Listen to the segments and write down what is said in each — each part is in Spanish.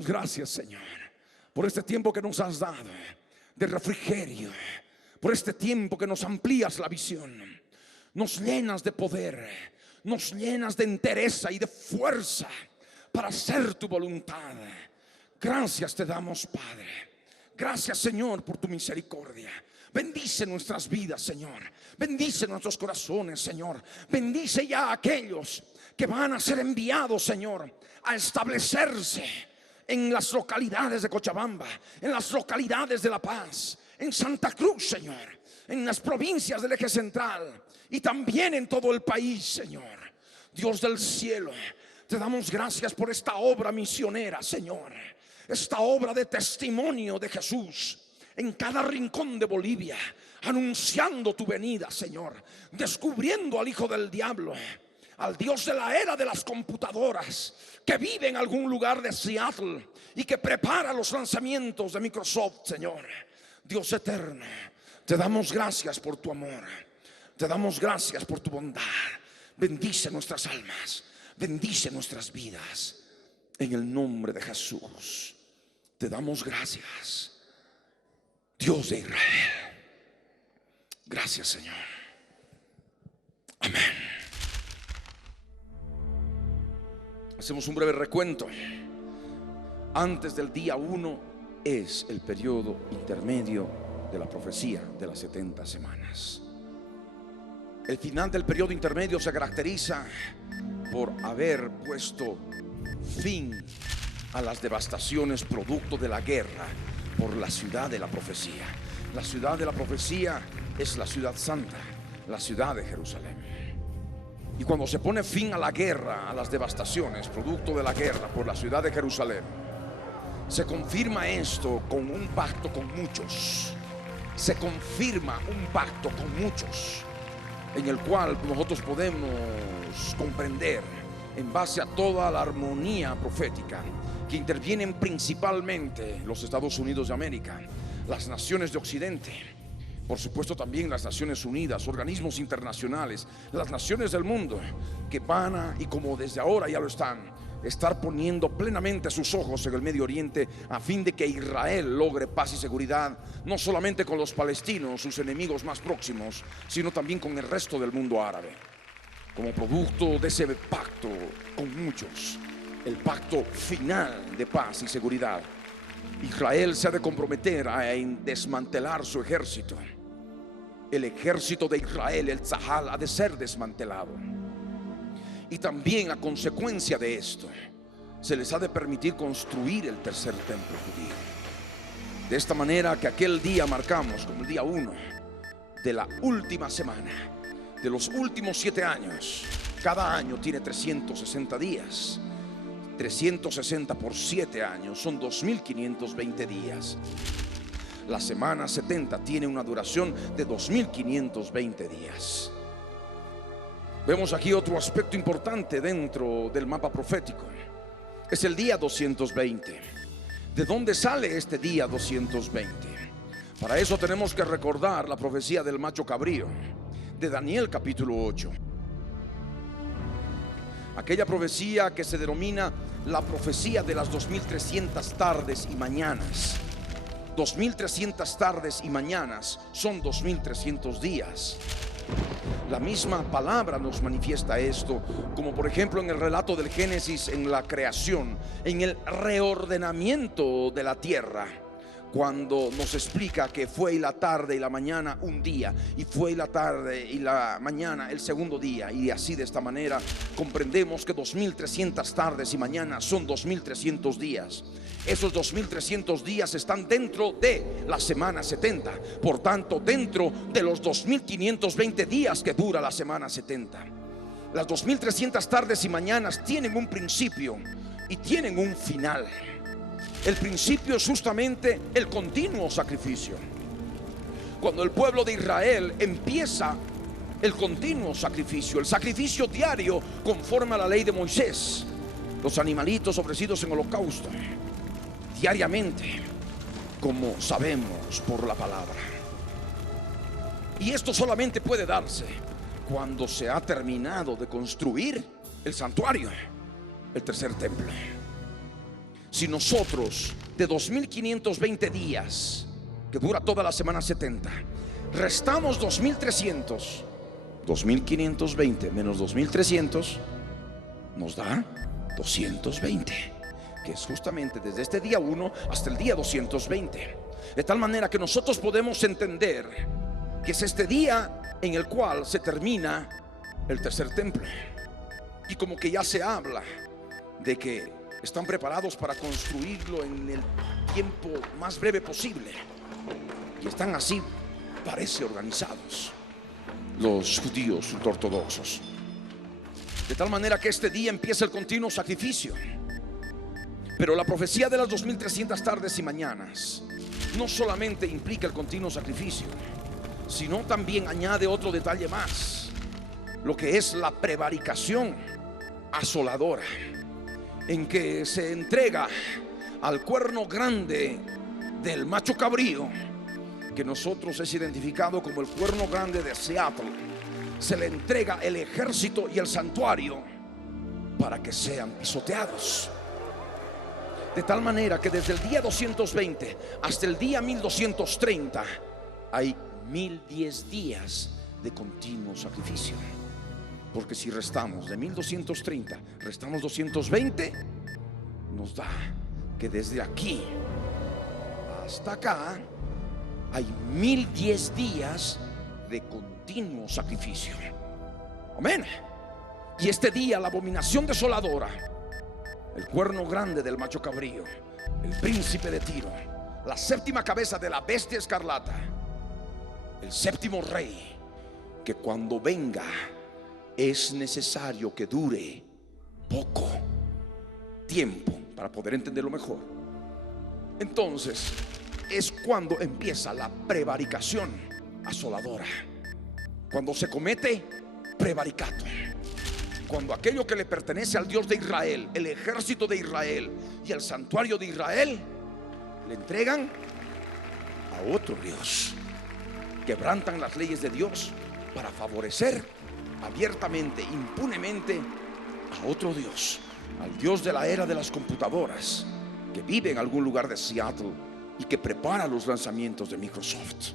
damos gracias, Señor, por este tiempo que nos has dado de refrigerio, por este tiempo que nos amplías la visión, nos llenas de poder, nos llenas de entereza y de fuerza para hacer tu voluntad. Gracias te damos, Padre. Gracias, Señor, por tu misericordia. Bendice nuestras vidas, Señor. Bendice nuestros corazones, Señor. Bendice ya a aquellos que van a ser enviados, Señor, a establecerse en las localidades de Cochabamba, en las localidades de La Paz, en Santa Cruz, Señor, en las provincias del eje central y también en todo el país, Señor. Dios del cielo, te damos gracias por esta obra misionera, Señor, esta obra de testimonio de Jesús en cada rincón de Bolivia, anunciando tu venida, Señor, descubriendo al hijo del diablo, al Dios de la era de las computadoras, que vive en algún lugar de Seattle y que prepara los lanzamientos de Microsoft, Señor. Dios eterno, te damos gracias por tu amor, te damos gracias por tu bondad. Bendice nuestras almas, bendice nuestras vidas. En el nombre de Jesús te damos gracias, Dios de Israel. Gracias, Señor. Amén. Hacemos un breve recuento. Antes del día 1 es el periodo intermedio de la profecía de las 70 semanas. El final del periodo intermedio se caracteriza por haber puesto fin a las devastaciones producto de la guerra por la ciudad de la profecía. La ciudad de la profecía es la ciudad santa, la ciudad de Jerusalén. Y cuando se pone fin a la guerra, a las devastaciones producto de la guerra por la ciudad de Jerusalén, se confirma esto con un pacto con muchos. Se confirma un pacto con muchos, en el cual nosotros podemos comprender, en base a toda la armonía profética, que intervienen principalmente los Estados Unidos de América, las naciones de Occidente, por supuesto también las Naciones Unidas, organismos internacionales, las naciones del mundo, que van a, y como desde ahora ya lo están, estar poniendo plenamente sus ojos en el Medio Oriente, a fin de que Israel logre paz y seguridad, no solamente con los palestinos, sus enemigos más próximos, sino también con el resto del mundo árabe. Como producto de ese pacto con muchos, el pacto final de paz y seguridad, Israel se ha de comprometer a desmantelar su ejército. El ejército de Israel, el Tzahal, ha de ser desmantelado. Y también a consecuencia de esto, se les ha de permitir construir el tercer templo judío. De esta manera que aquel día marcamos como el día 1 de la última semana, de los últimos 7 años. Cada año tiene 360 días. 360 por 7 años son 2520 días. La semana 70 tiene una duración de 2520 días. Vemos aquí otro aspecto importante dentro del mapa profético. Es el día 220. ¿De dónde sale este día 220? Para eso tenemos que recordar la profecía del macho cabrío de Daniel capítulo 8. Aquella profecía que se denomina la profecía de las 2300 tardes y mañanas. 2300 tardes y mañanas son 2300 días. La misma palabra nos manifiesta esto, como por ejemplo en el relato del Génesis, en la creación, en el reordenamiento de la tierra, cuando nos explica que fue la tarde y la mañana un día, y fue la tarde y la mañana el segundo día, y así de esta manera comprendemos que 2300 tardes y mañanas son 2300 días. Esos 2300 días están dentro de la semana 70, por tanto dentro de los 2520 días que dura la semana 70. Las 2300 tardes y mañanas tienen un principio y tienen un final. El principio es justamente el continuo sacrificio. Cuando el pueblo de Israel empieza el continuo sacrificio, el sacrificio diario conforme a la ley de Moisés, los animalitos ofrecidos en holocausto diariamente, como sabemos por la palabra. Y esto solamente puede darse cuando se ha terminado de construir el santuario, el tercer templo. Si nosotros de 2520 días, que dura toda la semana 70, restamos 2300, 2520 menos 2300 nos da 220, que es justamente desde este día 1 hasta el día 220. De tal manera que nosotros podemos entender que es este día en el cual se termina el tercer templo. Y como que ya se habla de que están preparados para construirlo en el tiempo más breve posible. Y están así, parece, organizados los judíos ortodoxos. De tal manera que este día empieza el continuo sacrificio. Pero la profecía de las 2300 tardes y mañanas no solamente implica el continuo sacrificio, sino también añade otro detalle más, lo que es la prevaricación asoladora, en que se entrega al cuerno grande del macho cabrío, que nosotros es identificado como el cuerno grande de Seattle. Se le entrega el ejército y el santuario para que sean pisoteados. De tal manera que desde el día 220 hasta el día 1230 hay 1010 días de continuo sacrificio. Porque si restamos de 1230, restamos 220, nos da que desde aquí hasta acá hay 1010 días de continuo sacrificio. Amén. Y este día la abominación desoladora, el cuerno grande del macho cabrío, el príncipe de Tiro, la séptima cabeza de la bestia escarlata, el séptimo rey, que cuando venga es necesario que dure poco tiempo para poder entenderlo mejor. Entonces es cuando empieza la prevaricación asoladora, cuando se comete prevaricato, cuando aquello que le pertenece al Dios de Israel, el ejército de Israel y el santuario de Israel, le entregan a otro Dios. Quebrantan las leyes de Dios para favorecer abiertamente, impunemente a otro Dios, al Dios de la era de las computadoras, que vive en algún lugar de Seattle y que prepara los lanzamientos de Microsoft.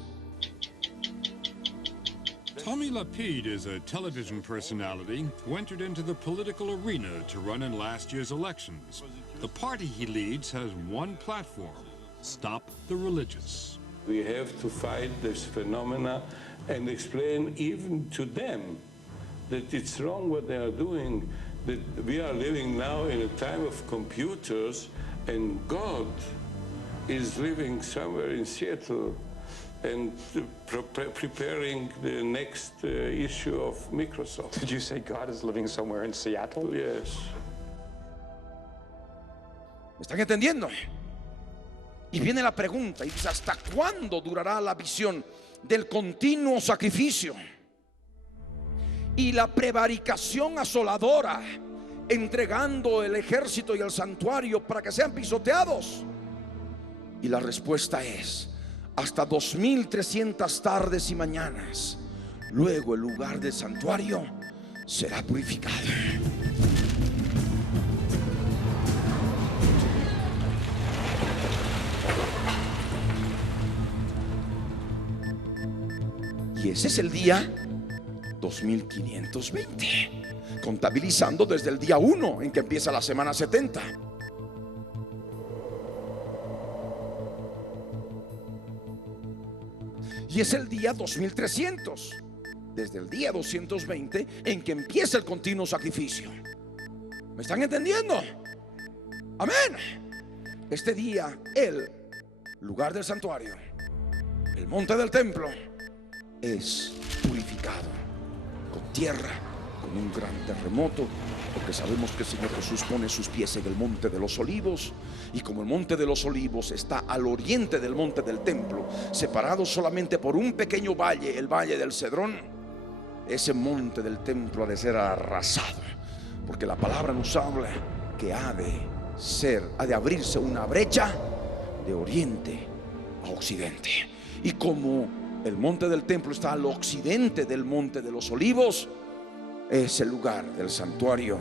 Tommy Lapide is a television personality who entered into the political arena to run in last year's elections. The party he leads has one platform: stop the religious. We have to fight this phenomena and explain even to them that it's wrong what they are doing, that we are living now in a time of computers and God is living somewhere in Seattle and preparing the next issue of Microsoft. Did you say God is living somewhere in Seattle? Yes. ¿Me están entendiendo? Y viene la pregunta y dice: ¿hasta cuándo durará la visión del continuo sacrificio y la prevaricación asoladora, entregando el ejército y el santuario para que sean pisoteados? Y la respuesta es: hasta 2300 tardes y mañanas. Luego el lugar del santuario será purificado. Y ese es el día 2520, contabilizando desde el día 1 en que empieza la semana 70. Y es el día 2300, desde el día 220 en que empieza el continuo sacrificio. ¿Me están entendiendo? Amén. Este día el lugar del santuario, el monte del templo, es purificado con tierra, con un gran terremoto, porque sabemos que el Señor Jesús pone sus pies en el monte de los olivos. Y como el monte de los olivos está al oriente del monte del templo, separado solamente por un pequeño valle, el valle del Cedrón, ese monte del templo ha de ser arrasado, porque la palabra nos habla que ha de abrirse una brecha de oriente a occidente. Y como el monte del templo está al occidente del monte de los olivos, ese lugar del santuario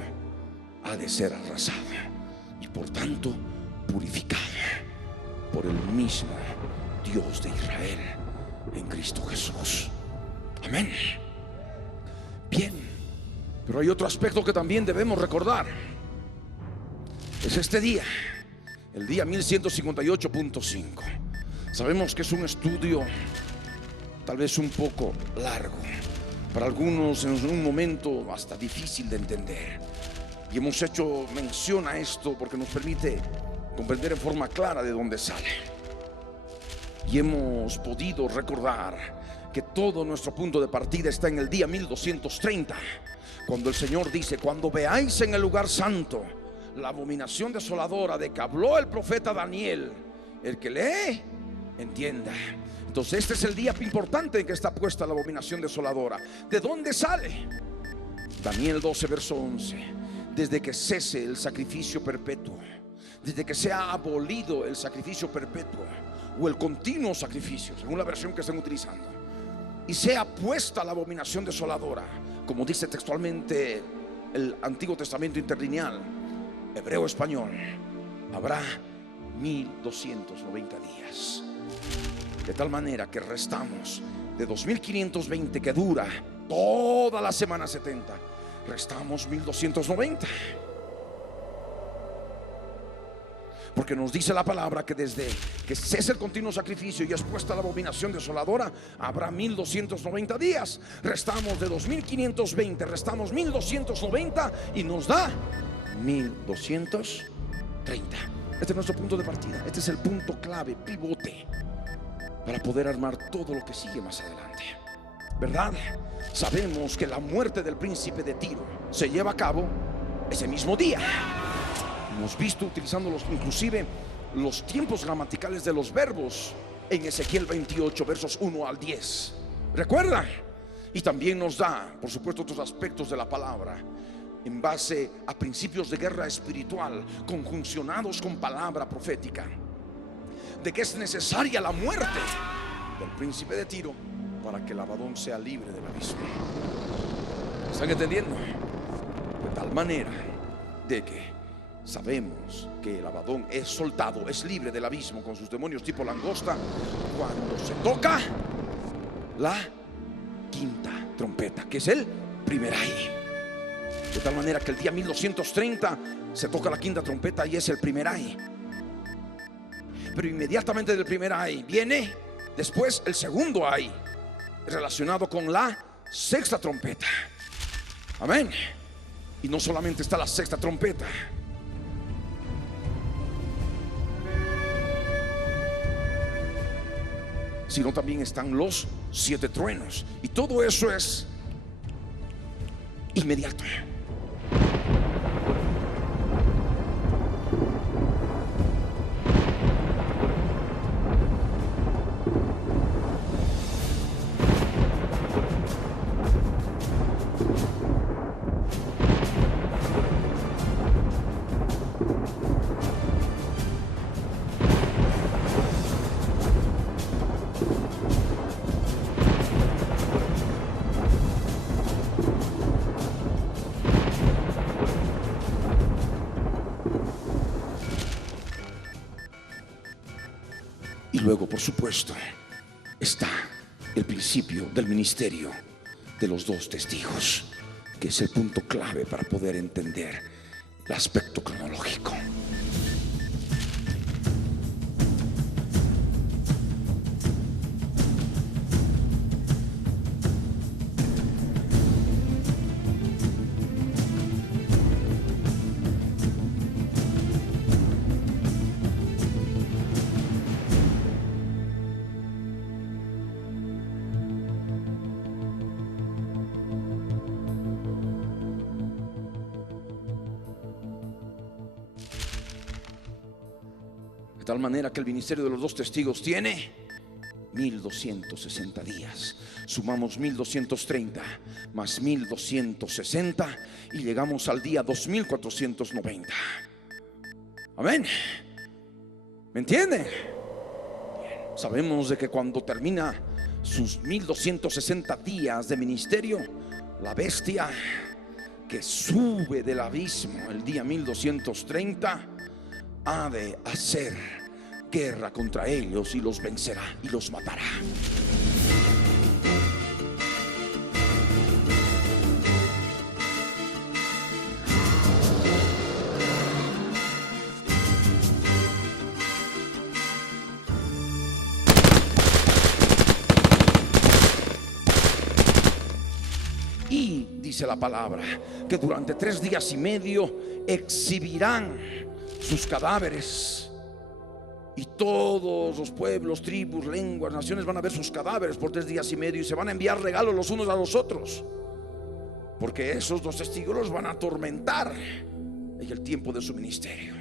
ha de ser arrasado. Y por tanto purificado por el mismo Dios de Israel en Cristo Jesús. Amén. Bien, pero hay otro aspecto que también debemos recordar. Es este día, el día 1158.5. Sabemos que es un estudio tal vez un poco largo, para algunos en un momento hasta difícil de entender, y hemos hecho mención a esto porque nos permite comprender en forma clara de dónde sale. Y hemos podido recordar que todo nuestro punto de partida está en el día 1230, cuando el Señor dice: cuando veáis en el lugar santo la abominación desoladora de que habló el profeta Daniel, el que lee, entienda. Entonces este es el día importante en que está puesta la abominación desoladora. ¿De dónde sale? Daniel 12, verso 11. Desde que cese el sacrificio perpetuo, desde que sea abolido el sacrificio perpetuo o el continuo sacrificio, según la versión que estén utilizando, y sea puesta la abominación desoladora, como dice textualmente el Antiguo Testamento interlineal, hebreo español, habrá 1290 días. De tal manera que restamos de 2520, que dura toda la semana 70, restamos 1290. Porque nos dice la palabra que desde que cese el continuo sacrificio y es puesta la abominación desoladora, habrá 1290 días. Restamos de 2520, restamos 1290 y nos da 1230. Este es nuestro punto de partida. Este es el punto clave, pivote, para poder armar todo lo que sigue más adelante, ¿verdad? Sabemos que la muerte del príncipe de Tiro se lleva a cabo ese mismo día. Hemos visto utilizando inclusive los tiempos gramaticales de los verbos en Ezequiel 28, versos 1 al 10. ¿Recuerda? Y también nos da, por supuesto, otros aspectos de la palabra en base a principios de guerra espiritual conjuncionados con palabra profética, de que es necesaria la muerte del príncipe de Tiro para que el Abadón sea libre del abismo. ¿Están entendiendo? De tal manera de que sabemos que el Abadón es soltado, es libre del abismo con sus demonios tipo langosta cuando se toca la quinta trompeta, que es el primer ay. De tal manera que el día 1230 se toca la quinta trompeta y es el primer ay. Pero inmediatamente del primer ay viene después el segundo ay, relacionado con la sexta trompeta. Amén. Y no solamente está la sexta trompeta, sino también están los 7 truenos. Y todo eso es inmediato. Y luego, por supuesto, está el principio del ministerio de los 2 testigos, que es el punto clave para poder entender el aspecto cronológico. De tal manera que el ministerio de los 2 testigos tiene 1260 días. Sumamos 1230 más 1260 y llegamos al día 2490. Amén. ¿Me entiende? Bien. Sabemos de que cuando termina sus 1260 días de ministerio, la bestia que sube del abismo el día 1230 ha de hacer guerra contra ellos y los vencerá y los matará. Y dice la palabra que durante 3 días y medio exhibirán sus cadáveres, y todos los pueblos, tribus, lenguas, naciones van a ver sus cadáveres por 3 días y medio, y se van a enviar regalos los unos a los otros, porque esos 2 testigos los van a atormentar en el tiempo de su ministerio.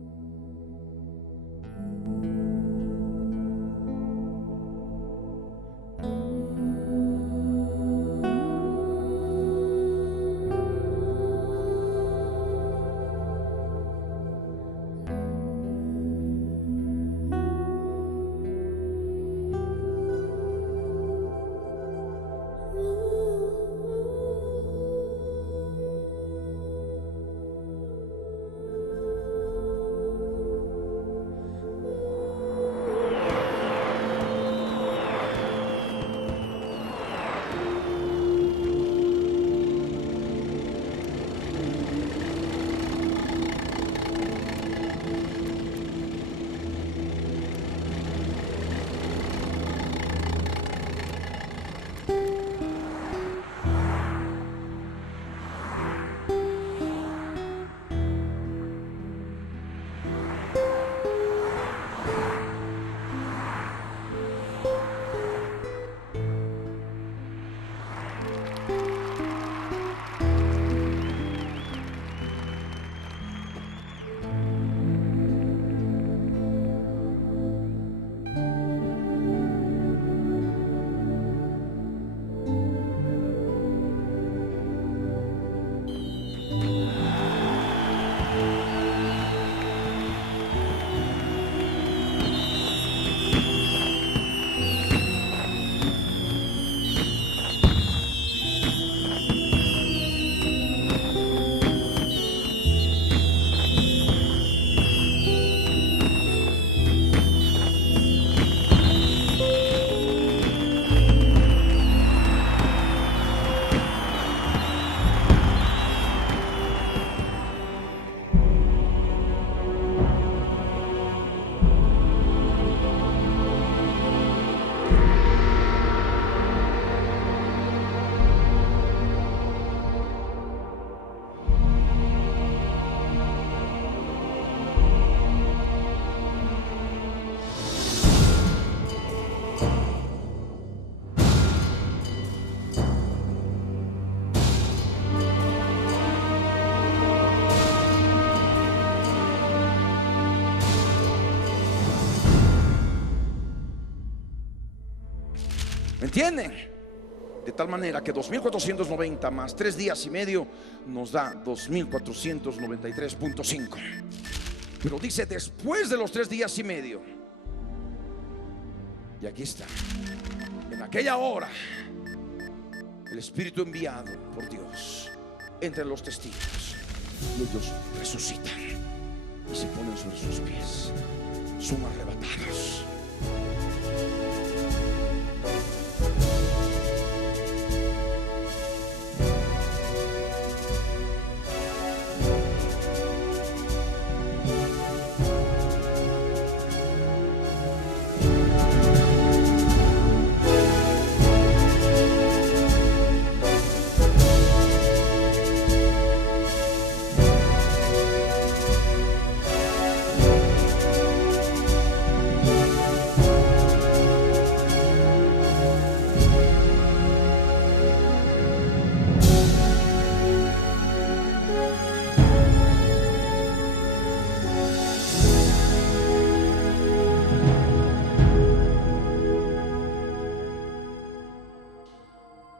¿Me entienden? De tal manera que 2490 más 3 días y medio nos da 2493.5. Pero dice después de los 3 días y medio. Y aquí está. En aquella hora el Espíritu enviado por Dios entre los testigos, y ellos resucitan y se ponen sobre sus pies. Son arrebatados.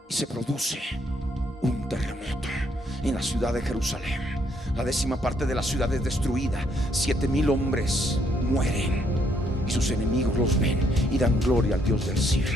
Se produce un terremoto en la ciudad de Jerusalén. La 10ª parte de la ciudad es destruida. 7,000 hombres mueren y sus enemigos los ven y dan gloria al Dios del cielo.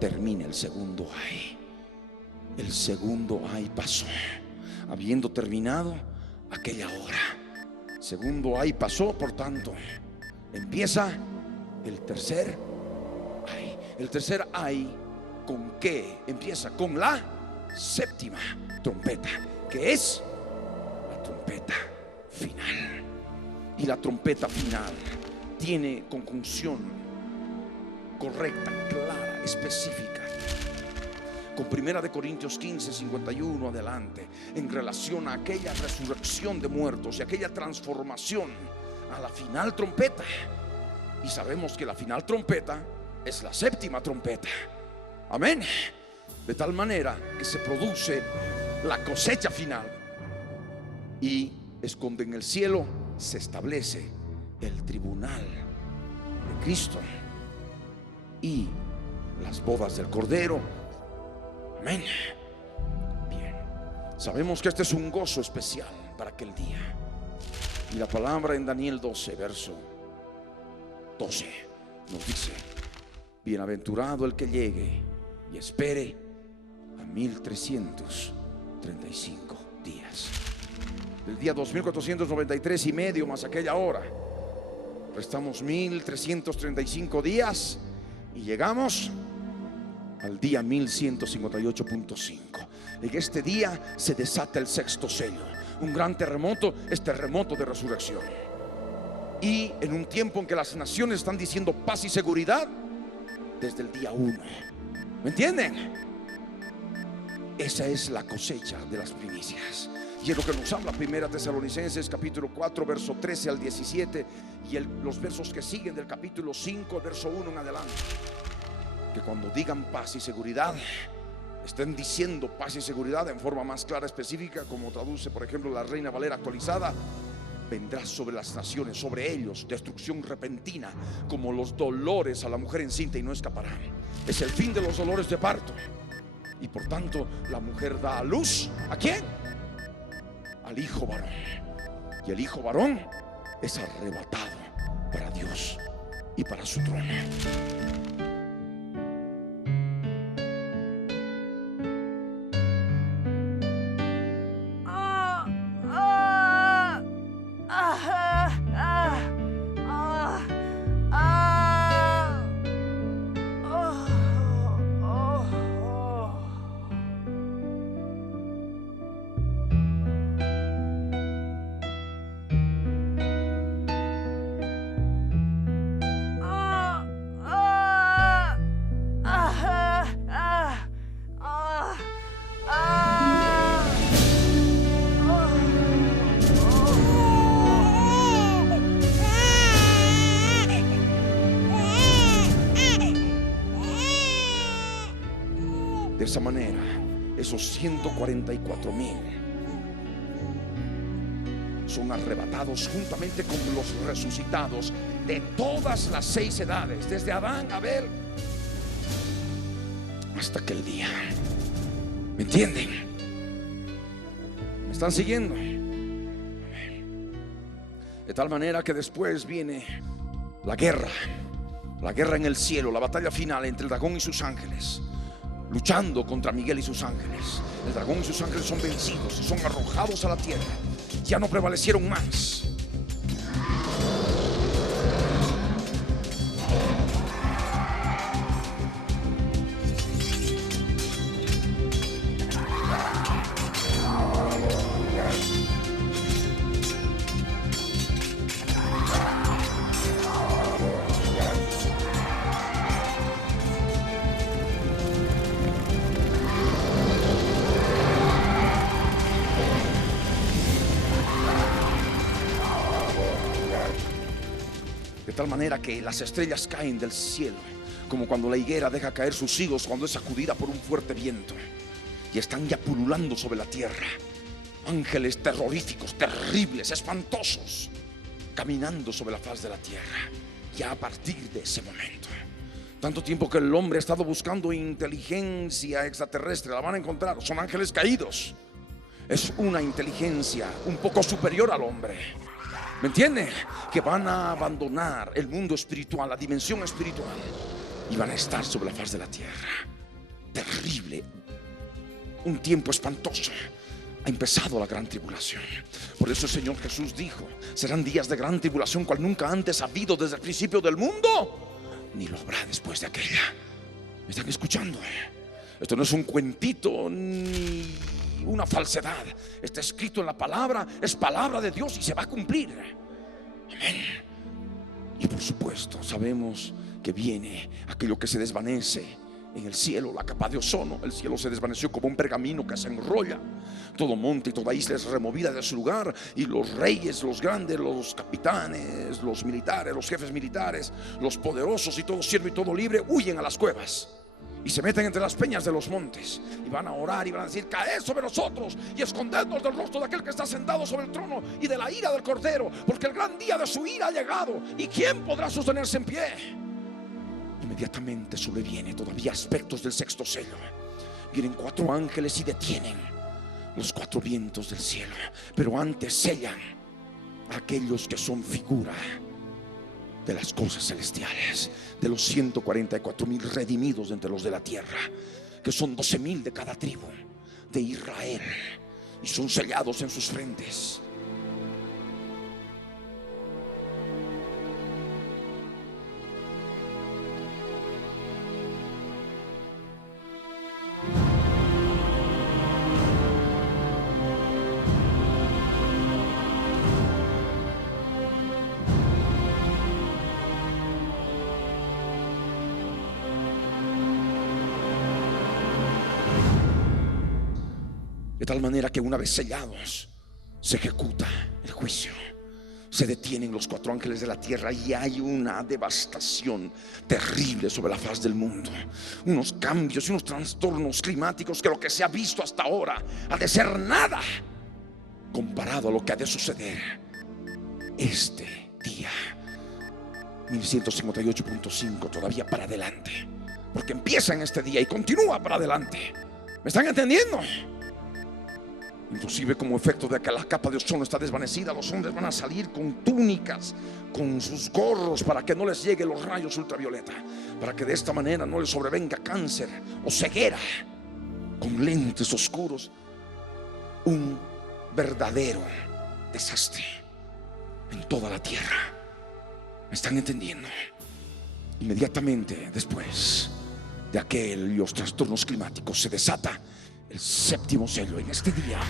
termina el segundo ay. El segundo ay pasó, habiendo terminado aquella hora. Segundo ay pasó, por tanto, empieza el tercer ay. El tercer ay, ¿con qué empieza? Con la séptima trompeta, que es la trompeta final. Y la trompeta final tiene conjunción correcta, clara, específica con 1 Corintios 15, 51 adelante, en relación a aquella resurrección de muertos y aquella transformación a la final trompeta. Y sabemos que la final trompeta es la séptima trompeta. Amén. De tal manera que se produce la cosecha final, y es cuando en el cielo se establece el tribunal de Cristo y las bodas del Cordero. Amén. Bien, sabemos que este es un gozo especial para aquel día. Y la palabra en Daniel 12, verso 12 nos dice: bienaventurado el que llegue y espere a 1335 días. Del día 2493 y medio más aquella hora, restamos 1335 días y llegamos al día 1158.5. En este día se desata el sexto sello. Un gran terremoto, es terremoto de resurrección. Y en un tiempo en que las naciones están diciendo paz y seguridad desde el día 1. ¿Me entienden? Esa es la cosecha de las primicias. Y es lo que nos habla 1 Tesalonicenses capítulo 4 verso 13 al 17 y los versos que siguen del capítulo 5 verso 1 en adelante. Que cuando digan paz y seguridad, estén diciendo paz y seguridad en forma más clara, específica, como traduce por ejemplo la Reina Valera actualizada: vendrá sobre las naciones, sobre ellos, destrucción repentina, como los dolores a la mujer encinta, y no escaparán. Es el fin de los dolores de parto. Y por tanto la mujer da a luz, ¿a quién? Al hijo varón. Y el hijo varón es arrebatado para Dios y para su trono. De esa manera, esos 144,000 son arrebatados juntamente con los resucitados de todas las 6 edades, desde Adán, Abel, hasta aquel día. ¿Me entienden? ¿Me están siguiendo? De tal manera que después viene la guerra en el cielo, la batalla final entre el dragón y sus ángeles, luchando contra Miguel y sus ángeles. El dragón y sus ángeles son vencidos y son arrojados a la tierra. Ya no prevalecieron más. De tal manera que las estrellas caen del cielo, como cuando la higuera deja caer sus higos cuando es sacudida por un fuerte viento, y están ya pululando sobre la tierra. Ángeles terroríficos, terribles, espantosos, caminando sobre la faz de la tierra. Ya a partir de ese momento, tanto tiempo que el hombre ha estado buscando inteligencia extraterrestre, la van a encontrar. Son ángeles caídos. Es una inteligencia un poco superior al hombre. ¿Me entienden? Que van a abandonar el mundo espiritual, la dimensión espiritual, y van a estar sobre la faz de la tierra. Terrible, un tiempo espantoso. Ha empezado la gran tribulación. Por eso el Señor Jesús dijo: serán días de gran tribulación, cual nunca antes ha habido desde el principio del mundo, ni lo habrá después de aquella. ¿Me están escuchando? Esto no es un cuentito ni una falsedad. Está escrito en la palabra, es palabra de Dios y se va a cumplir. Amén. Y por supuesto sabemos que viene aquello que se desvanece en el cielo, la capa de ozono. El cielo se desvaneció como un pergamino que se enrolla. Todo monte y toda isla es removida de su lugar, y los reyes, los grandes, los capitanes, los militares, los jefes militares, los poderosos y todo siervo y todo libre huyen a las cuevas y se meten entre las peñas de los montes, y van a orar y van a decir: caed sobre nosotros y escondednos del rostro de aquel que está sentado sobre el trono y de la ira del Cordero, porque el gran día de su ira ha llegado, y ¿quién podrá sostenerse en pie? Inmediatamente sobreviene todavía aspectos del sexto sello. Vienen 4 ángeles y detienen los 4 vientos del cielo, pero antes sellan a aquellos que son figura de las cosas celestiales, de los 144,000 redimidos de entre los de la tierra, que son 12,000 de cada tribu de Israel, y son sellados en sus frentes. De tal manera que una vez sellados, se ejecuta el juicio. Se detienen los 4 ángeles de la tierra y hay una devastación terrible sobre la faz del mundo. Unos cambios y unos trastornos climáticos que lo que se ha visto hasta ahora ha de ser nada comparado a lo que ha de suceder este día 1158.5 todavía para adelante, porque empieza en este día y continúa para adelante. ¿Me están entendiendo? Inclusive como efecto de que la capa de ozono está desvanecida, los hombres van a salir con túnicas, con sus gorros, para que no les lleguen los rayos ultravioleta, para que de esta manera no les sobrevenga cáncer o ceguera, con lentes oscuros. Un verdadero desastre en toda la tierra. ¿Me están entendiendo? Inmediatamente después de aquel y los trastornos climáticos se desata el 7º sello en este día,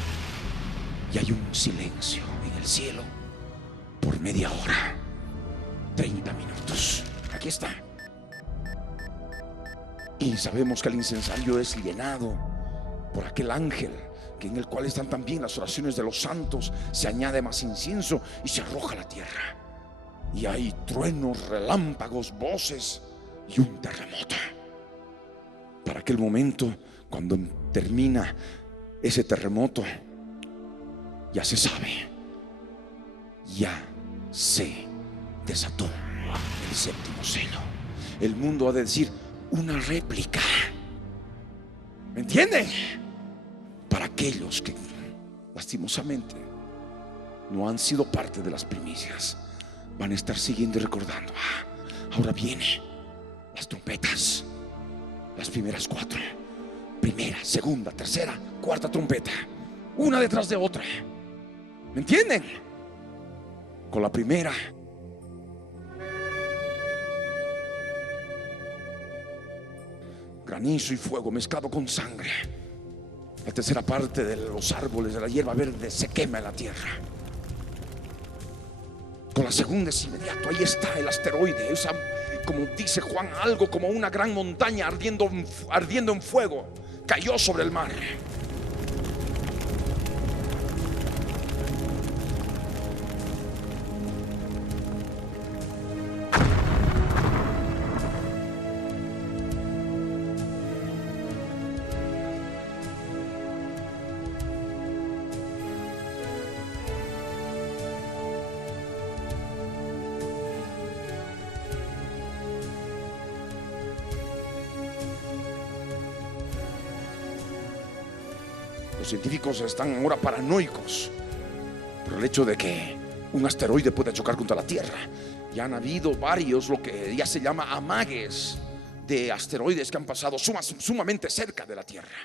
y hay un silencio en el cielo por media hora, 30 minutos. Aquí está. Y sabemos que el incensario es llenado por aquel ángel, que en el cual están también las oraciones de los santos. Se añade más incienso y se arroja a la tierra, y hay truenos, relámpagos, voces y un terremoto. Para aquel momento, cuando termina ese terremoto, ya se sabe, ya se desató el 7º sello. El mundo ha de decir: una réplica. ¿Me entienden? Para aquellos que lastimosamente no han sido parte de las primicias, van a estar siguiendo y recordando: ahora vienen las trompetas, las primeras 4. Primera, segunda, tercera, cuarta trompeta, una detrás de otra. ¿Me entienden? Con la primera, granizo y fuego mezclado con sangre. La tercera parte de los árboles de la hierba verde se quema en la tierra. Con la segunda es inmediato. Ahí está el asteroide, esa, como dice Juan, algo como una gran montaña ardiendo en fuego, cayó sobre el mar. Los científicos están ahora paranoicos por el hecho de que un asteroide puede chocar contra la Tierra. Ya han habido varios, lo que ya se llama amagues de asteroides que han pasado sumamente cerca de la Tierra.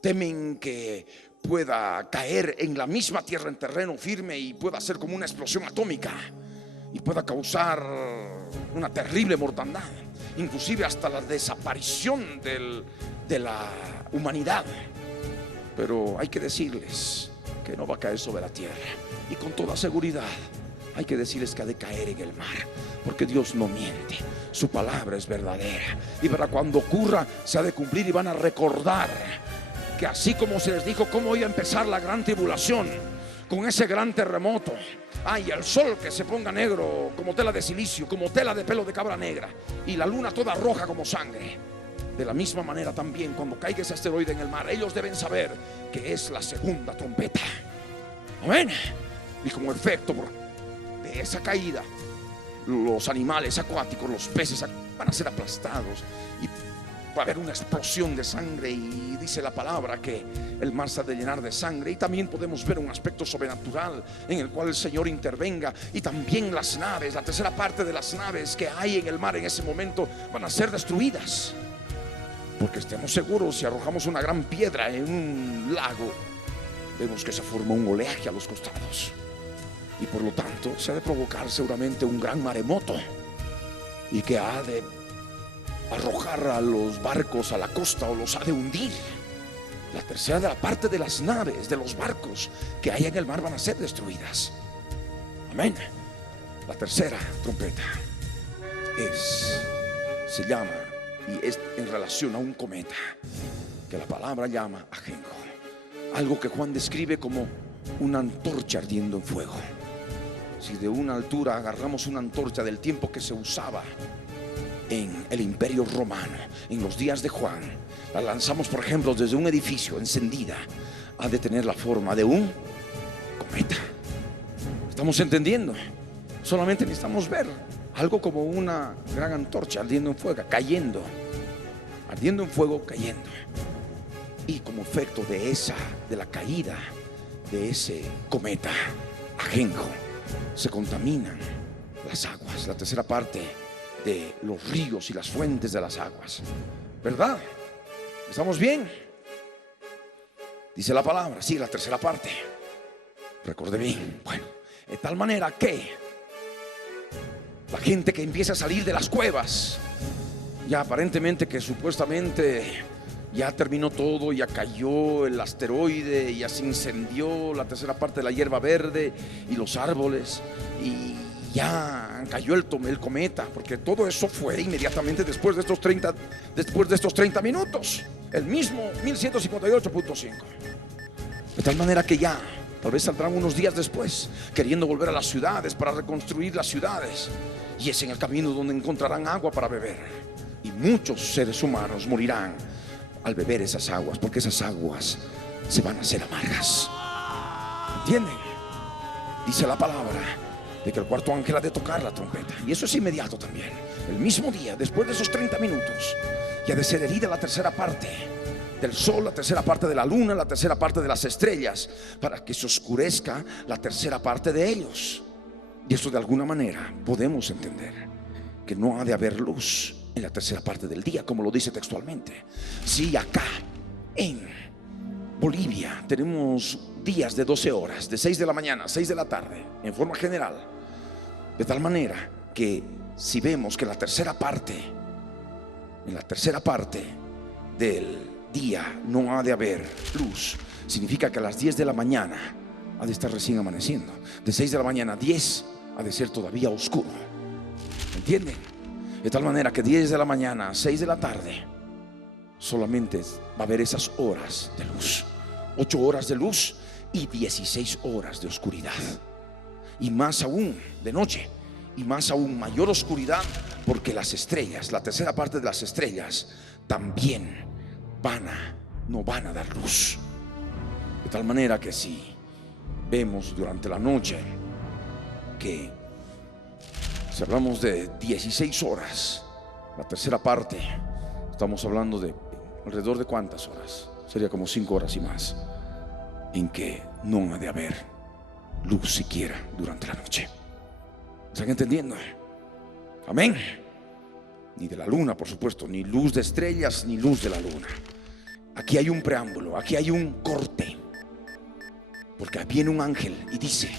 Temen que pueda caer en la misma Tierra en terreno firme y pueda ser como una explosión atómica y pueda causar una terrible mortandad, inclusive hasta la desaparición de la humanidad. Pero hay que decirles que no va a caer sobre la tierra, y con toda seguridad hay que decirles que ha de caer en el mar, porque Dios no miente, su palabra es verdadera, y para cuando ocurra se ha de cumplir. Y van a recordar que así como se les dijo cómo iba a empezar la gran tribulación, con ese gran terremoto, y el sol que se ponga negro como tela de silicio, como tela de pelo de cabra negra, y la luna toda roja como sangre, de la misma manera también cuando caiga ese asteroide en el mar, ellos deben saber que es la segunda trompeta. Amén. Y como efecto de esa caída, los animales acuáticos, los peces van a ser aplastados y va a haber una explosión de sangre. Y dice la palabra que el mar se ha de llenar de sangre. Y también podemos ver un aspecto sobrenatural en el cual el Señor intervenga. Y también las naves, la tercera parte de las naves que hay en el mar en ese momento van a ser destruidas, porque estemos seguros, si arrojamos una gran piedra en un lago, vemos que se forma un oleaje a los costados, y por lo tanto se ha de provocar seguramente un gran maremoto, y que ha de arrojar a los barcos a la costa o los ha de hundir. La tercera de la parte de las naves, de los barcos que hay en el mar, van a ser destruidas. Amén. La tercera trompeta se llama, y es en relación a un cometa que la palabra llama ajenjo, algo que Juan describe como una antorcha ardiendo en fuego. Si de una altura agarramos una antorcha del tiempo que se usaba en el Imperio Romano, en los días de Juan, la lanzamos por ejemplo desde un edificio encendida, ha de tener la forma de un cometa. ¿Estamos entendiendo? Solamente necesitamos ver algo como una gran antorcha ardiendo en fuego, cayendo, ardiendo en fuego, cayendo. Y como efecto de la caída de ese cometa ajenjo, se contaminan las aguas, la tercera parte de los ríos y las fuentes de las aguas. ¿Verdad? ¿Estamos bien? Dice la palabra, sí, la tercera parte. Recordé bien. Bueno, de tal manera que la gente que empieza a salir de las cuevas, ya aparentemente que supuestamente ya terminó todo, ya cayó el asteroide, ya se incendió la tercera parte de la hierba verde y los árboles, y ya cayó el cometa, porque todo eso fue inmediatamente después de estos 30 minutos, el mismo 1158.5. De tal manera que ya tal vez saldrán unos días después, queriendo volver a las ciudades para reconstruir las ciudades, y es en el camino donde encontrarán agua para beber, y muchos seres humanos morirán al beber esas aguas, porque esas aguas se van a hacer amargas. ¿Entienden? Dice la palabra de que el cuarto ángel ha de tocar la trompeta, y eso es inmediato también, el mismo día, después de esos 30 minutos, y ha de ser herida la tercera parte del sol, la tercera parte de la luna, la tercera parte de las estrellas, para que se oscurezca la tercera parte de ellos. Y eso de alguna manera podemos entender que no ha de haber luz en la tercera parte del día, como lo dice textualmente. Si acá en Bolivia tenemos días de 12 horas, de 6 de la mañana a 6 de la tarde, en forma general, de tal manera que si vemos que en la tercera parte del día no ha de haber luz, significa que a las 10 de la mañana ha de estar recién amaneciendo. De 6 de la mañana a 10 ha de ser todavía oscuro. ¿Entienden? De tal manera que 10 de la mañana a 6 de la tarde solamente va a haber esas horas de luz, 8 horas de luz y 16 horas de oscuridad, y más aún de noche, y más aún mayor oscuridad, porque las estrellas, la tercera parte de las estrellas también no van a dar luz. De tal manera que si vemos durante la noche que si hablamos de 16 horas, la tercera parte, estamos hablando de alrededor de ¿cuántas horas? Sería como 5 horas y más, en que no ha de haber luz siquiera durante la noche. ¿Están entendiendo? Amén. ni de la luna, por supuesto, ni luz de estrellas, ni luz de la luna. Aquí hay un preámbulo, aquí hay un corte, porque viene un ángel y dice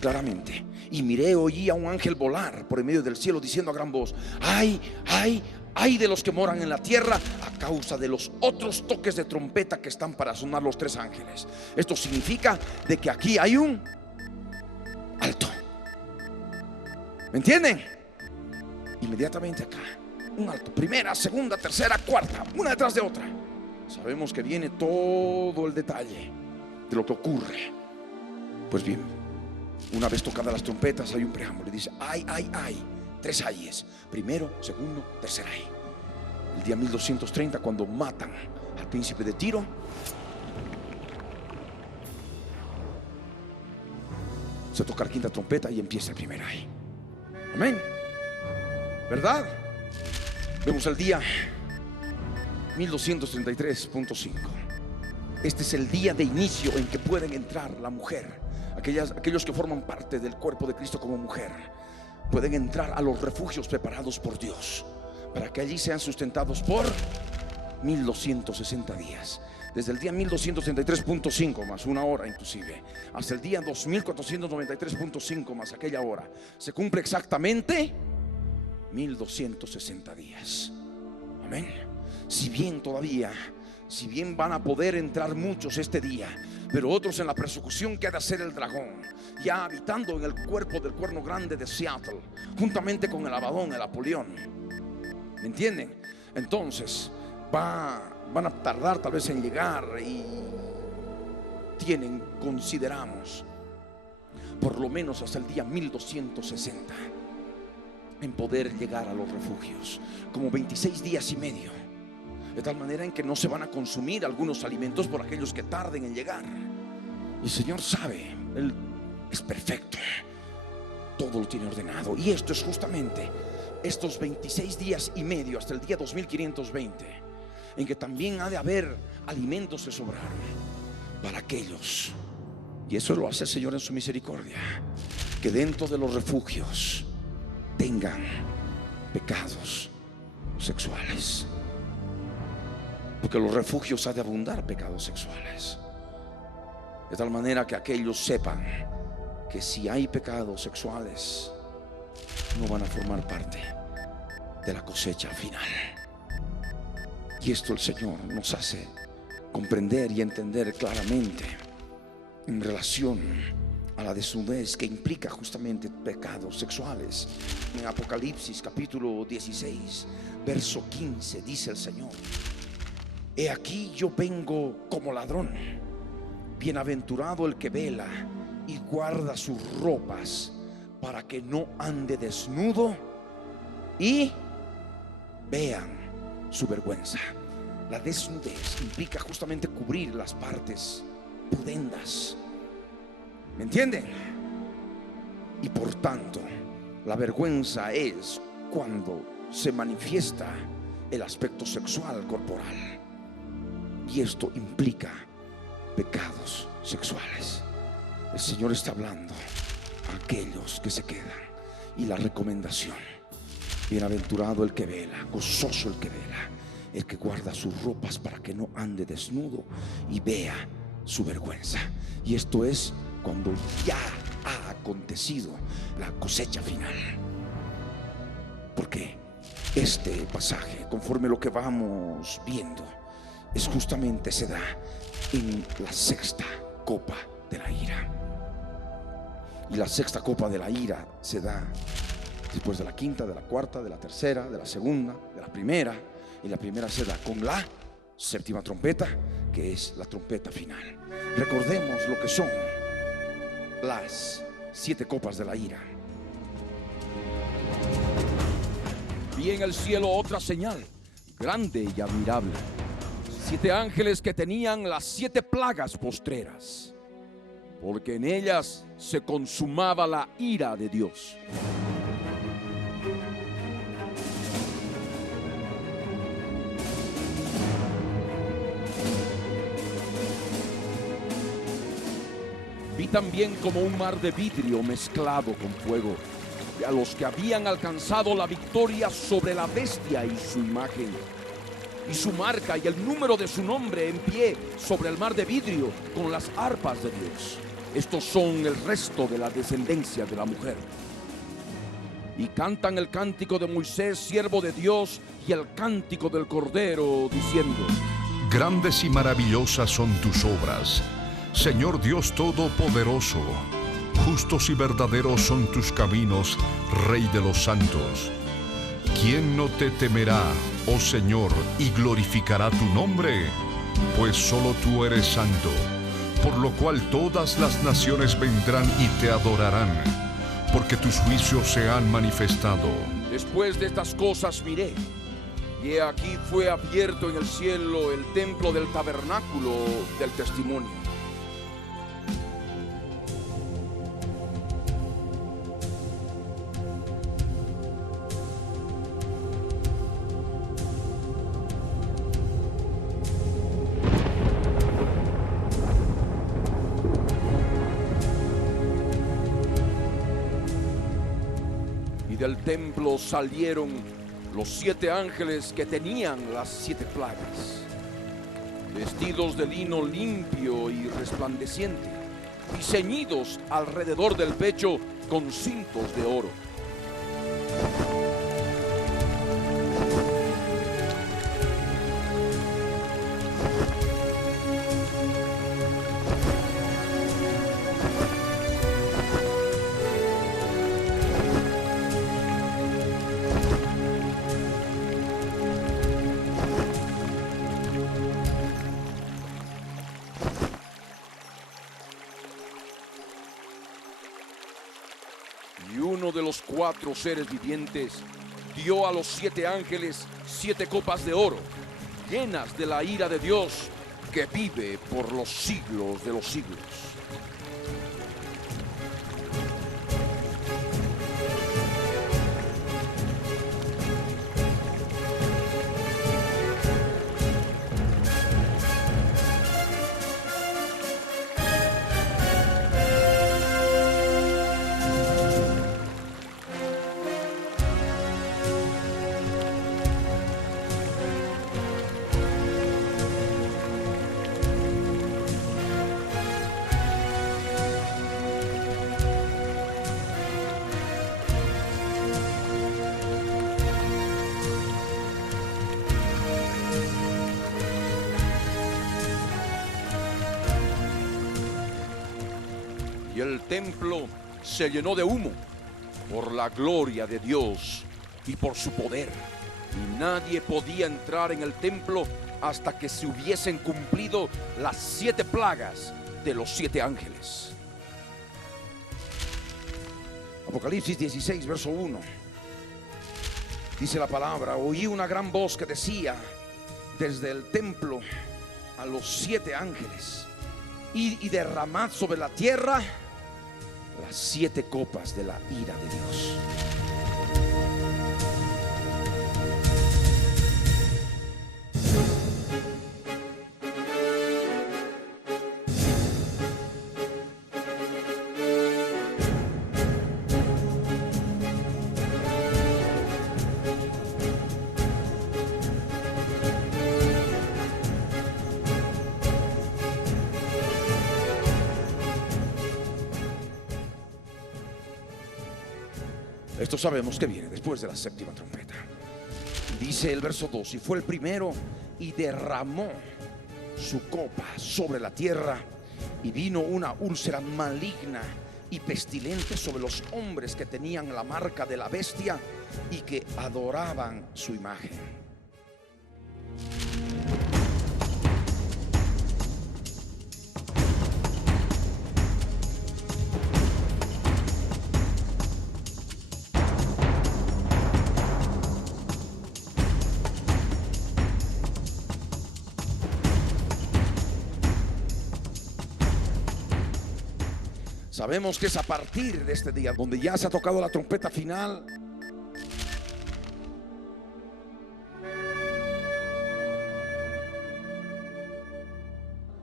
claramente: y miré, oí a un ángel volar por en medio del cielo, diciendo a gran voz: ay, ay, ay de los que moran en la tierra, a causa de los otros toques de trompeta que están para sonar los 3 ángeles. Esto significa de que aquí hay un alto. ¿Me entienden? Inmediatamente acá, un alto, primera, segunda, tercera, cuarta, una detrás de otra. Sabemos que viene todo el detalle de lo que ocurre. Pues bien, una vez tocadas las trompetas, hay un preámbulo y dice: ay, ay, ay, 3 ayes, primero, segundo, tercer ay. El día 1230, cuando matan al príncipe de Tiro, se toca la 5ª trompeta y empieza el primer ay. Amén, ¿verdad? Vemos el día 1233.5. Este es el día de inicio en que pueden entrar la mujer. Aquellos que forman parte del cuerpo de Cristo como mujer pueden entrar a los refugios preparados por Dios, para que allí sean sustentados por 1260 días. Desde el día 1233.5 más una hora inclusive, hasta el día 2493.5 más aquella hora, se cumple exactamente 1260 días. Amén. Si bien van a poder entrar muchos este día, pero otros en la persecución que ha de hacer el dragón, ya habitando en el cuerpo del cuerno grande de Seattle, juntamente con el Abadón, el Apolión. ¿Me entienden? Entonces van a tardar tal vez en llegar, y consideramos por lo menos hasta el día 1260 en poder llegar a los refugios, como 26 días y medio, de tal manera en que no se van a consumir algunos alimentos por aquellos que tarden en llegar. Y el Señor sabe, Él es perfecto, todo lo tiene ordenado. Y esto es justamente estos 26 días y medio hasta el día 2520, en que también ha de haber alimentos de sobrar para aquellos, y eso lo hace el Señor en su misericordia, que dentro de los refugios tengan pecados sexuales, porque en los refugios ha de abundar pecados sexuales, de tal manera que aquellos sepan que si hay pecados sexuales, no van a formar parte de la cosecha final. Y esto el Señor nos hace comprender y entender claramente en relación a la desnudez que implica justamente pecados sexuales. En Apocalipsis capítulo 16 verso 15 dice el Señor: he aquí yo vengo como ladrón, bienaventurado el que vela y guarda sus ropas, para que no ande desnudo y vean su vergüenza. La desnudez implica justamente cubrir las partes pudendas. ¿Me entienden? Y por tanto, la vergüenza es cuando se manifiesta el aspecto sexual corporal, y esto implica pecados sexuales. El Señor está hablando a aquellos que se quedan, y la recomendación: bienaventurado el que vela, gozoso el que vela, el que guarda sus ropas para que no ande desnudo y vea su vergüenza. Y esto es cuando ya ha acontecido la cosecha final, porque este pasaje, conforme lo que vamos viendo, es justamente se da en la 6ª copa de la ira. Y la 6ª copa de la ira se da después de la 5ª, de la 4ª, de la 3ª, de la 2ª, de la 1ª. Y la 1ª se da con la 7ª trompeta, que es la trompeta final. Recordemos lo que son las 7 copas de la ira. Vi en el cielo otra señal, grande y admirable: 7 ángeles que tenían las 7 plagas postreras, porque en ellas se consumaba la ira de Dios. Vi también como un mar de vidrio mezclado con fuego, a los que habían alcanzado la victoria sobre la bestia y su imagen, y su marca y el número de su nombre en pie sobre el mar de vidrio con las arpas de Dios. Estos son el resto de la descendencia de la mujer. Y cantan el cántico de Moisés, siervo de Dios, y el cántico del Cordero, diciendo: Grandes y maravillosas son tus obras, Señor Dios Todopoderoso. Justos y verdaderos son tus caminos, Rey de los santos. ¿Quién no te temerá, oh Señor, y glorificará tu nombre? Pues solo tú eres santo, por lo cual todas las naciones vendrán y te adorarán, porque tus juicios se han manifestado. Después de estas cosas miré, y he aquí fue abierto en el cielo el templo del tabernáculo del testimonio. Del templo salieron los 7 ángeles que tenían las 7 plagas, vestidos de lino limpio y resplandeciente, y ceñidos alrededor del pecho con cintos de oro. Y uno de los 4 seres vivientes dio a los 7 ángeles 7 copas de oro, llenas de la ira de Dios, que vive por los siglos de los siglos. Y el templo se llenó de humo por la gloria de Dios y por su poder. Y nadie podía entrar en el templo hasta que se hubiesen cumplido las 7 plagas de los 7 ángeles. Apocalipsis 16, verso 1. Dice la palabra: oí una gran voz que decía desde el templo a los 7 ángeles: id y derramad sobre la tierra las 7 copas de la ira de Dios. Esto sabemos que viene después de la 7ª trompeta. Dice el verso 2: y fue el primero y derramó su copa sobre la tierra, y vino una úlcera maligna y pestilente sobre los hombres que tenían la marca de la bestia y que adoraban su imagen. Sabemos que es a partir de este día donde ya se ha tocado la trompeta final.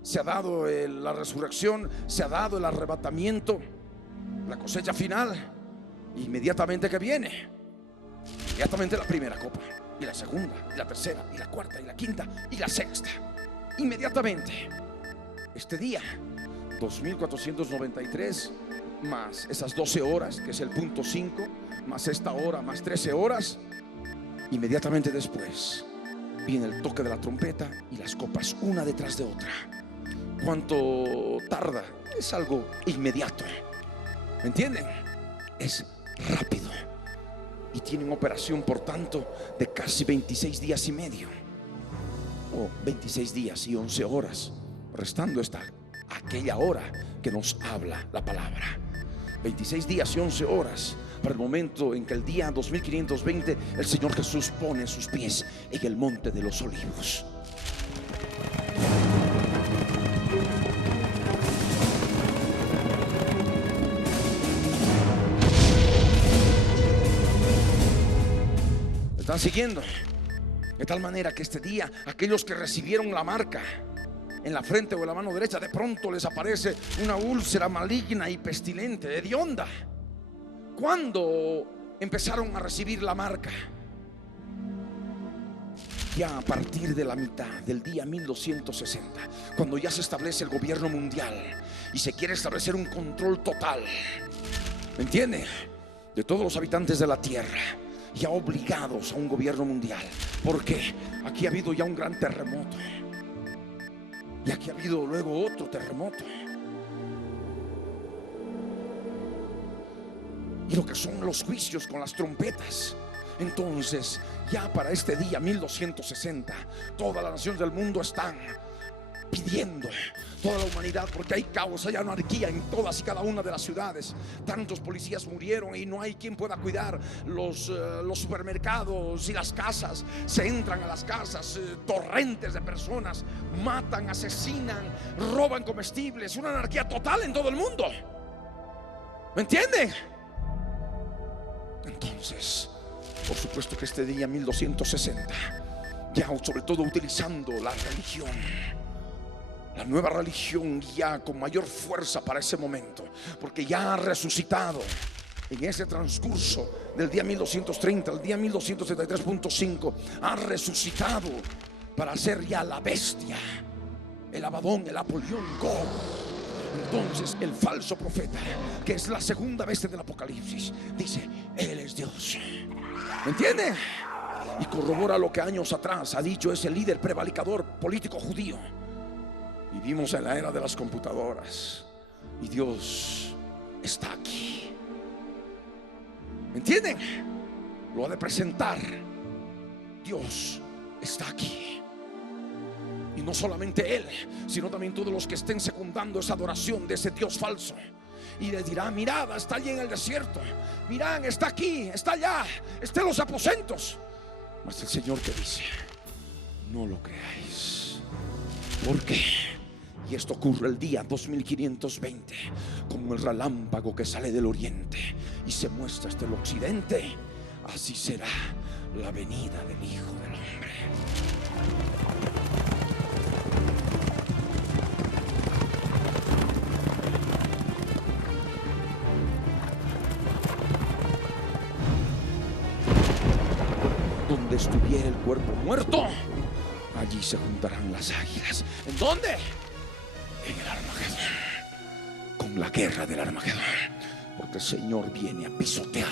Se ha dado la resurrección, se ha dado el arrebatamiento, la cosecha final. Inmediatamente que viene, inmediatamente la primera copa, y la segunda, y la tercera, y la cuarta, y la quinta, y la sexta. Inmediatamente este día 2493 más esas 12 horas, que es el punto 5, más esta hora, más 13 horas. Inmediatamente después viene el toque de la trompeta y las copas una detrás de otra. ¿Cuánto tarda? Es algo inmediato, ¿me entienden? Es rápido. Y tienen operación, por tanto, de casi 26 días y medio, o 26 días y 11 horas, restando está aquella hora que nos habla la palabra. 26 días y 11 horas para el momento en que el día 2520 el Señor Jesús pone sus pies en el monte de los olivos. ¿Me están siguiendo? De tal manera que este día aquellos que recibieron la marca en la frente o en la mano derecha, de pronto les aparece una úlcera maligna y pestilente, hedionda. ¿Cuándo empezaron a recibir la marca? Ya a partir de la mitad del día 1260, cuando ya se establece el gobierno mundial y se quiere establecer un control total, ¿me entiende?, de todos los habitantes de la tierra, ya obligados a un gobierno mundial. Porque aquí ha habido ya un gran terremoto, y aquí ha habido luego otro terremoto, y lo que son los juicios con las trompetas. Entonces, ya para este día 1260, todas las naciones del mundo están pidiendo, toda la humanidad, porque hay caos, hay anarquía en todas y cada una de las ciudades. Tantos policías murieron y no hay quien pueda cuidar los supermercados y las casas. Se entran a las casas torrentes de personas, matan, asesinan, roban comestibles. Una anarquía total en todo el mundo, ¿me entienden? Entonces, por supuesto que este día 1260, ya sobre todo utilizando la religión, la nueva religión, ya con mayor fuerza para ese momento, porque ya ha resucitado en ese transcurso del día 1230 al día 1233.5, ha resucitado para ser ya la bestia, el Abadón, el Apolión, Gog. Entonces el falso profeta, que es la segunda bestia del Apocalipsis, dice: Él es Dios, ¿me entiende? Y corrobora lo que años atrás ha dicho ese líder prevaricador político judío. Vivimos en la era de las computadoras y Dios está aquí, ¿me entienden? Lo ha de presentar. Dios está aquí. Y no solamente Él, sino también todos los que estén secundando esa adoración de ese Dios falso. Y le dirá: mirad, está allí en el desierto, mirad, está aquí, está allá, está en los aposentos. Mas el Señor que dice: no lo creáis. ¿Por qué? Y esto ocurre el día 2520, como el relámpago que sale del oriente y se muestra hasta el occidente. Así será la venida del Hijo del Hombre. Donde estuviera el cuerpo muerto, allí se juntarán las águilas. ¿En dónde? En el Armagedón, con la guerra del Armagedón, porque el Señor viene a pisotear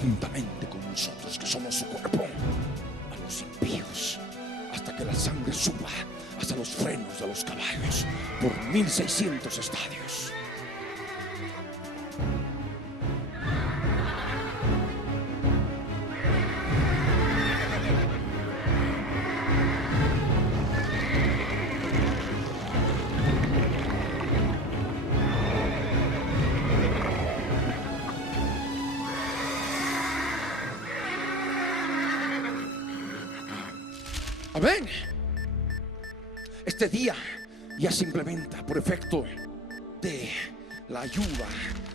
juntamente con nosotros, que somos su cuerpo, a los impíos, hasta que la sangre suba hasta los frenos de los caballos por 1600 estadios. Amén. Este día ya se implementa por efecto de la ayuda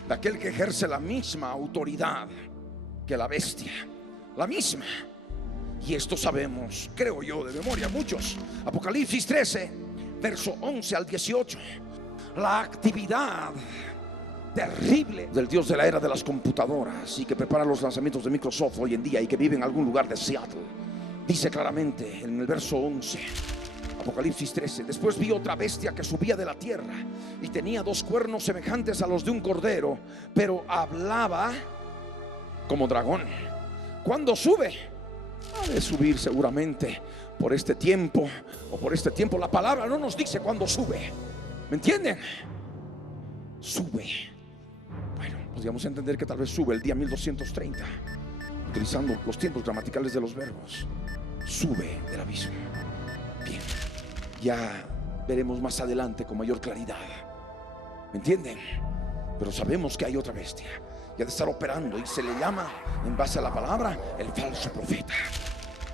de aquel que ejerce la misma autoridad que la bestia, la misma. Y esto sabemos, creo yo, de memoria muchos. Apocalipsis 13, verso 11 al 18. La actividad terrible del Dios de la era de las computadoras y que prepara los lanzamientos de Microsoft hoy en día y que vive en algún lugar de Seattle. Dice claramente en el verso 11, Apocalipsis 13: después vi otra bestia que subía de la tierra y tenía 2 cuernos semejantes a los de un cordero, pero hablaba como dragón. ¿Cuándo sube? Ha de subir seguramente por este tiempo o por este tiempo. La palabra no nos dice cuándo sube. ¿Me entienden? Sube. Bueno, podríamos entender que tal vez sube el día 1230, utilizando los tiempos gramaticales de los verbos. Sube del abismo. Bien, ya veremos más adelante con mayor claridad. ¿Me entienden? Pero sabemos que hay otra bestia y ha de estar operando, y se le llama, en base a la palabra, el falso profeta.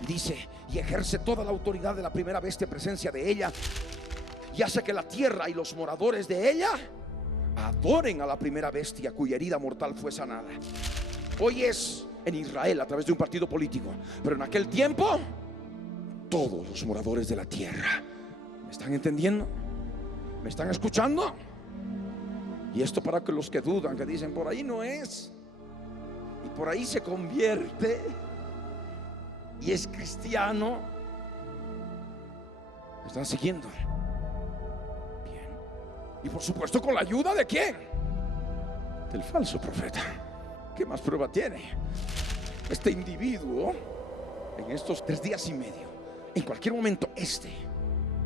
Dice: y ejerce toda la autoridad de la primera bestia en presencia de ella, y hace que la tierra y los moradores de ella adoren a la primera bestia cuya herida mortal fue sanada. Hoy es en Israel a través de un partido político, pero en aquel tiempo todos los moradores de la tierra. ¿Me están entendiendo? ¿Me están escuchando? Y esto para que los que dudan, que dicen por ahí no es, y por ahí se convierte y es cristiano, ¿me están siguiendo? Bien. Y por supuesto, ¿con la ayuda de quién? Del falso profeta. ¿Qué más prueba tiene? Este individuo, en estos 3 días y medio, en cualquier momento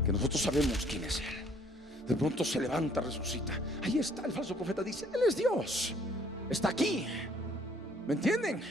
que nosotros sabemos quién es él, de pronto se levanta, resucita. Ahí está el falso profeta, dice: él es Dios, está aquí. ¿Me entienden?